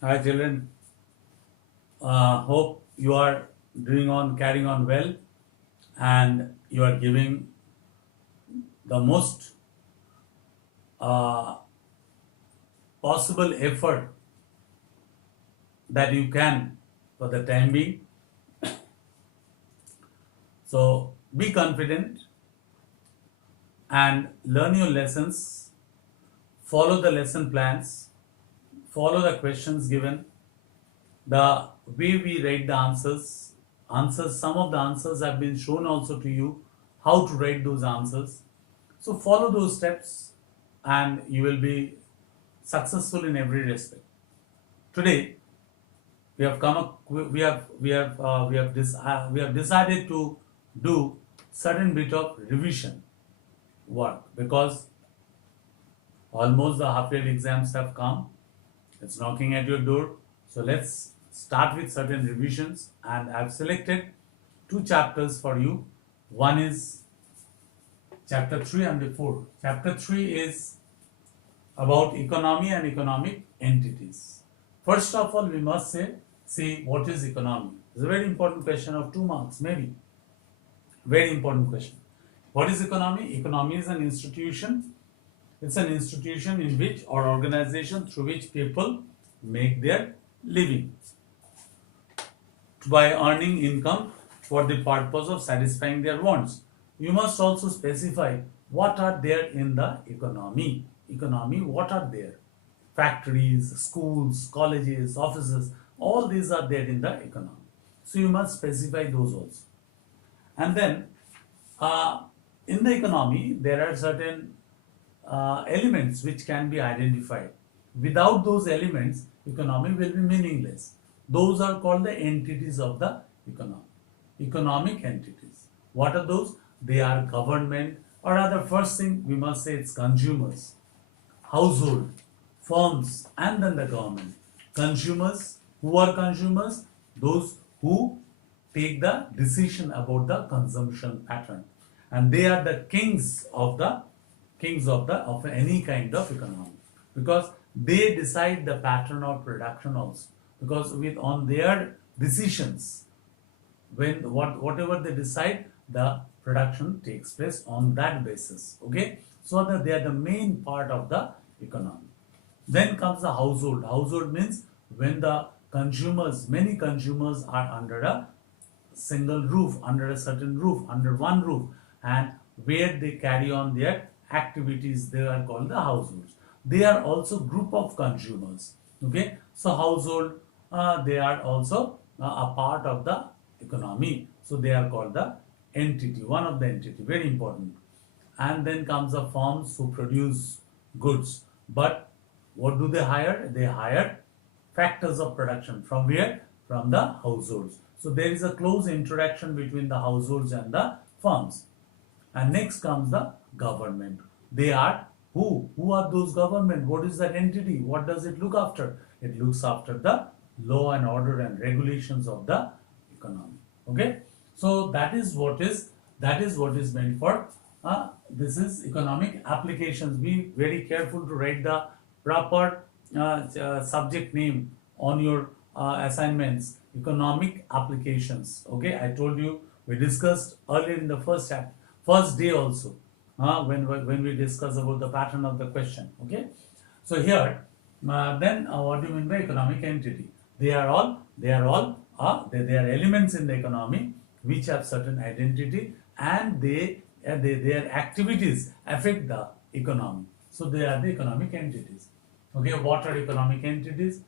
Hi children, hope you are carrying on well, and you are giving the most uh, possible effort that you can for the time being. So be confident and learn your lessons, follow the lesson plans, follow the questions given, the way we write the answers. Some of the answers have been shown also to you, how to write those answers. So follow those steps and you will be successful in every respect. Today we have come up, we have decided to do certain bit of revision work because almost the half yearly exams have come. It's knocking at your door. So let's start with certain revisions, and I've selected two chapters for you. One is chapter 3 and the 4. Chapter 3 is about economy and economic entities. First of all, we must see what is economy. It's a very important question of 2 marks, maybe. Very important question. What is economy? Economy is an institution. It's an institution in which, or organization through which people make their living by earning income for the purpose of satisfying their wants. You must also specify what are there in the economy. Economy, what are there? Factories, schools, colleges, offices, all these are there in the economy. So you must specify those also. And then uh, in the economy, there are certain elements which can be identified. Without those elements, economy will be meaningless. Those are called the entities of the economy. Economic entities. What are those? They are government, or rather, first thing we must say it's consumers, household, firms, and then the government. Consumers, who are consumers? Those who take the decision about the consumption pattern, and they are the kings of any kind of economy, because they decide the pattern of production also, because with on their decisions, whatever they decide, the production takes place on that basis. Okay, so that they are the main part of the economy. Then comes the household. Household means when the consumers, many consumers are under a single roof, under a certain roof, under one roof, and where they carry on their activities, they are called the households. They are also group of consumers. Okay, so household, they are also a part of the economy, so they are called the entity, one of the entity, very important. And then comes the firms who produce goods, but what do they hire? They hire factors of production. From where? From the households. So there is a close interaction between the households and the firms. And next comes the government. They are who? Who are those government? What is that entity? What does it look after? It looks after the law and order and regulations of the economy. Okay. So that is what is meant for. This is economic applications. Be very careful to write the proper subject name on your assignments. Economic applications. Okay, I told you, we discussed earlier in the first day also, when we discuss about the pattern of the question. Okay, so here, then what do you mean by economic entity? They are elements in the economy which have certain identity, and their activities affect the economy. So they are the economic entities. Okay, what are economic entities?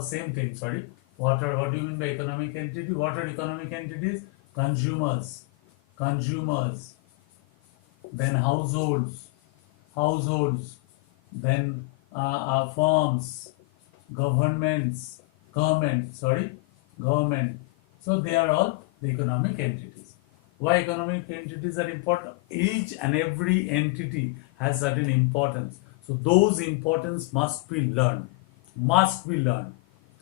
Same thing. Sorry, what do you mean by economic entity? What are economic entities? Consumers, then households, then firms, governments, government. So they are all the economic entities. Why economic entities are important? Each and every entity has certain importance. So those importance must be learned. Must be learned.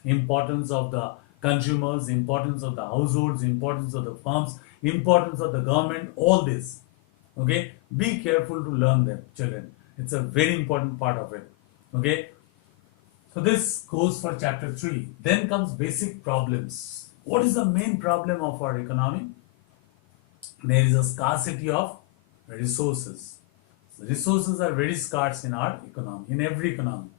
Importance of the consumers, importance of the households, importance of the firms, importance of the government, all this. Okay, be careful to learn them, children. It's a very important part of it. Okay, So this goes for chapter 3. Then comes basic problems. What is the main problem of our economy? There is a scarcity of resources. Resources are very scarce in our economy, in every economy,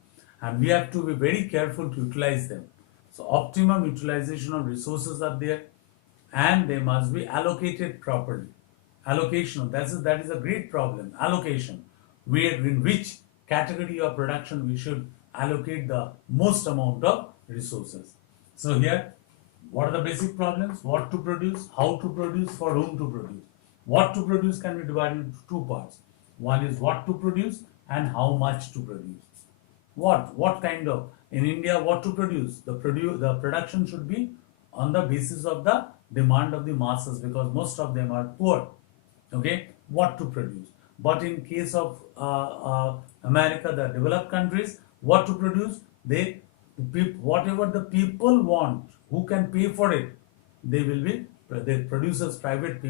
and we have to be very careful to utilize them. So optimum utilization of resources are there, and they must be allocated properly. Allocation, that is a great problem. Allocation, where in which category of production we should allocate the most amount of resources. So here, what are the basic problems? What to produce, how to produce, for whom to produce. What to produce can be divided into two parts. One is what to produce and how much to produce. What kind of, in India, what to produce? The production should be on the basis of the demand of the masses, because most of them are poor. Okay, what to produce. But in case of America, the developed countries, what to produce? Whatever the people want, who can pay for it, they will be the producers. Private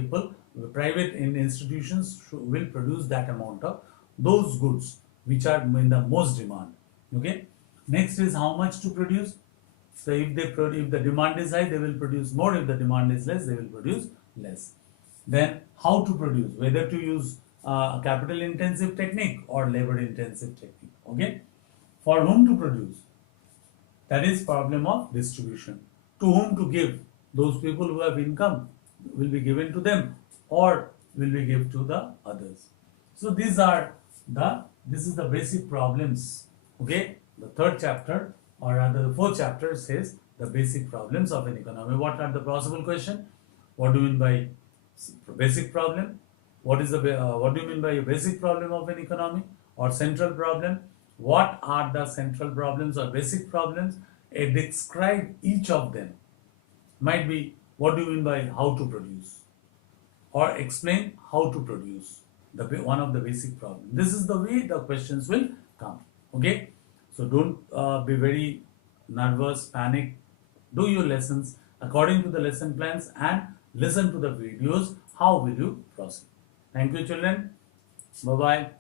institutions will produce that amount of those goods which are in the most demand. Okay. Next is how much to produce. So if the demand is high, they will produce more. If the demand is less, they will produce less. Then how to produce, whether to use a capital intensive technique or labor intensive technique. Okay. For whom to produce, that is problem of distribution. To whom to give, those people who have income will be given to them or will be given to the others. So this is the basic problems. Okay, the third chapter, or rather the fourth chapter, says the basic problems of an economy. What are the possible question? What do you mean by basic problem? What do you mean by a basic problem of an economy, or central problem? What are the central problems or basic problems? Describe each of them. Might be, what do you mean by how to produce, or explain how to produce, one of the basic problems. This is the way the questions will come. Okay, so don't be very nervous, panic. Do your lessons according to the lesson plans and listen to the videos. How will you proceed? Thank you, children. Bye bye.